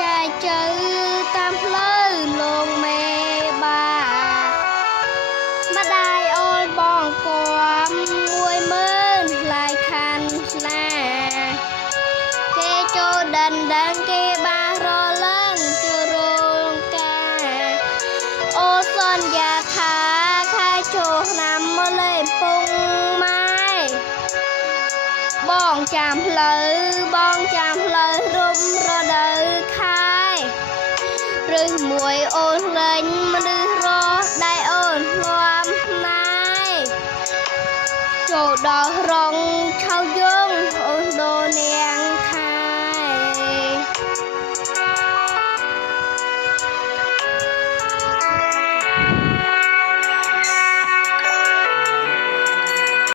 ចែកជើតាមផ្លូវលងមេបាម្ដាយអូនបងគំ10000ឡាយខានស្លាគេចូលដឹងគេបានរឡើងចូលរងការអូសន្យាថាខែចូលឆ្នាំមកលេងពុងម៉ែបងចាំផ្លូវរំរដូវខែឬមួយអូនលេងមនុស្សរស់ដែលអូនធ្លា